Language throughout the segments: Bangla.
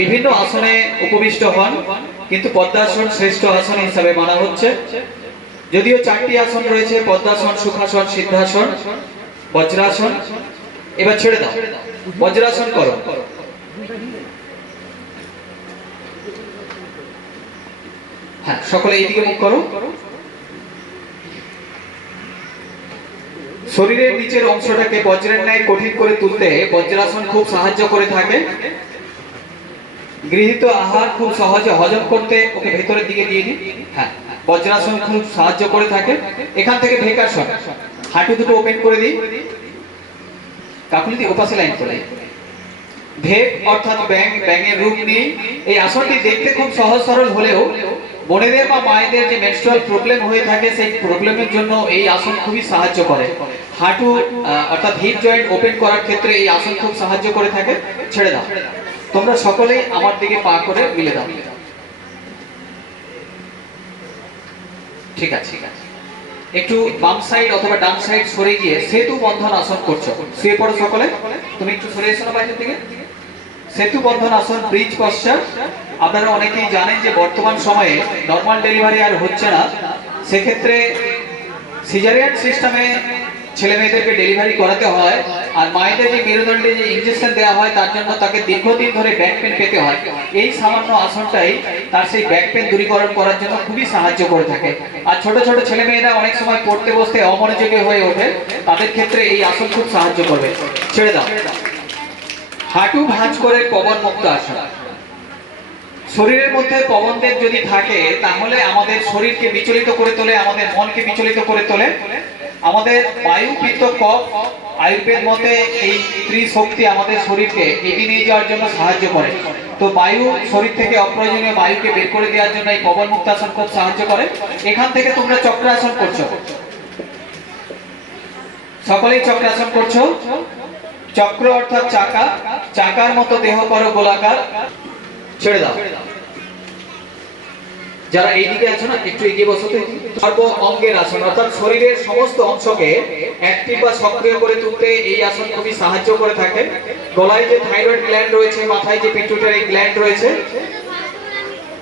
বিভিন্ন আসনে উপবিষ্ট হন, কিন্তু পদ্মাসন শ্রেষ্ঠ আসন হিসাবে মানা হচ্ছে। যদিও চারটি আসন রয়েছে, পদ্মাসন, সুখাসন, সিদ্ধাসন, বজ্রাসন। এবার ছেড়ে দাও। বজ্রাসন করো। হ্যাঁ সকলে এইদিকে মুখ করো। শরীরের নিচের অংশটাকে বজ্রের ন্যায় কঠিন করে তুলতে বজ্রাসন খুব সাহায্য করে থাকে। গৃহীত আহার খুব সহজে হজম করতে ওকে ভেতরের দিকে দিয়ে দিই। হ্যাঁ বজ্রাসন খুব সাহায্য করে থাকে। এখান থেকে ভেকাসন হাঁটু দুটো ওপেন করে দিই। কাকুলি ওপাশে লাইন করে ভেক অর্থাৎ ব্যাং ব্যাঙের রূপ নিয়ে। এই আসনটি দেখতে খুব সহজ সরল হলেও বোনেদের বা মায়েদের যে মেনস্ট্রুয়াল প্রবলেম হয়ে থাকে, সেই প্রবলেমের জন্য এই আসন খুবই সাহায্য করে। হাঁটু অর্থাৎ হিপ জয়েন্ট ওপেন করার ক্ষেত্রে এই আসন খুব সাহায্য করে থাকে। ছেড়ে দাও। তোমরা সকলেই আমার দিকে পা করে মিলে দাও। ঠিক আছে। একটু বাম সাইড অথবা ডান সাইড সরে গিয়ে সেতু বন্ধন আসন করছ। শুয়ে পড়ো সকলে। তুমি একটু সরে এসো না বাইরের দিকে। সেতু বন্ধন আসন ব্রিজ পশ্চার আপনারা অনেকেই জানেন যে বর্তমান সময়ে নর্মাল ডেলিভারি আর হচ্ছে না। সেক্ষেত্রে সিজারিয়ান সিস্টেমে ছেলে মেয়েদেরকে ডেলিভারি করাতে হয়। আর মায়েদের যে মেরুদণ্ডে যে ইঞ্জেকশন দেওয়া হয়, তার জন্য তাকে দীর্ঘদিন ধরে ব্যাক পেন পেতে হয়। এই সামান্য আসনটাই তার সেই ব্যাক পেন দূরীকরণ করার জন্য খুবই সাহায্য করে থাকে। আর ছোট ছোট ছেলে মেয়েরা অনেক সময় পড়তে বসতে অমনোযোগী হয়ে ওঠে। তাদের ক্ষেত্রে এই আসন খুব সাহায্য করবে। ছেড়ে দাও। হাঁটু ভাঁজ করে পবন মুক্ত আসন। শরীরের মধ্যে পবনদেব যদি থাকে, তাহলে আমাদের শরীরকে বিচলিত করে তোলে, আমাদের মনকে বিচলিত করে তোলে। আমাদের বায়ু পিত্ত কফ আয়ুর্বেদ মতে এই ত্রিশক্তি আমাদের শরীরকে এগিয়ে নিয়ে যাওয়ার জন্য সাহায্য করে। তো বায়ু শরীর থেকে অপ্রয়োজনীয় বায়ুকে বের করে দেওয়ার জন্য এই পবন মুক্তাসন খুব সাহায্য করে। এখান থেকে তোমরা চক্রাসন করছ। সকলেই চক্রাসন করছ? চক্র অর্থাৎ চাকা। চাকার মতো দেহ করো গোলাকার। ছেড়ে দাও। যারা এইদিকে আছো না, একটু এগিয়ে বসো তো। সর্ব অঙ্গের আসন, অর্থাৎ শরীরের সমস্ত অংশকে অ্যাক্টিভ বা সক্রিয় করে তুলতে এই আসন খুবই সাহায্য করে থাকে গলায় যে থাইরয়েড গ্ল্যান্ড রয়েছে, মাথায় যে পিটুইটারি গ্ল্যান্ড রয়েছে,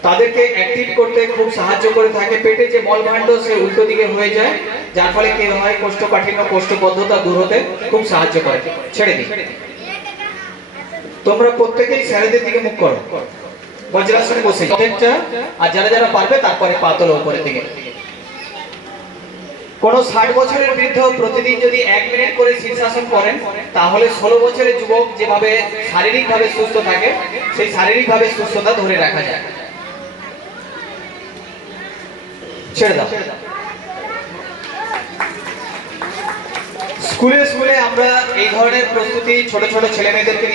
তাদেরকে অ্যাক্টিভ করতে খুব সাহায্য করে থাকে। পেটে যে মলভাণ্ড সে উল্টো দিকে হয়ে যায়, যার ফলে কি হয়, কোষ্ঠকাঠিন্য, কোষ্ঠবদ্ধতা দূর হতে খুব সাহায্য করে। ছেড়ে দিই। তোমরা প্রত্যেকেই স্যারেদের দিকে মুখ করো। বজ্রাসনে বসে অর্ধেকটা আর যারা যারা পারবে তারপরে পা তোলো উপরের দিকে। কোন ষাট বছরের বৃদ্ধ প্রতিদিন যদি এক মিনিট করে শীর্ষাসন করেন, তাহলে ষোলো বছরের যুবক যেভাবে শারীরিক ভাবে সুস্থ থাকে, সেই শারীরিক ভাবে সুস্থতা ধরে রাখা যায়। ছেড়ে দাও। স্কুলে স্কুলে আমরা এই ধরনের প্রস্তুতি ছোট ছোট ছেলে মেয়েদেরকে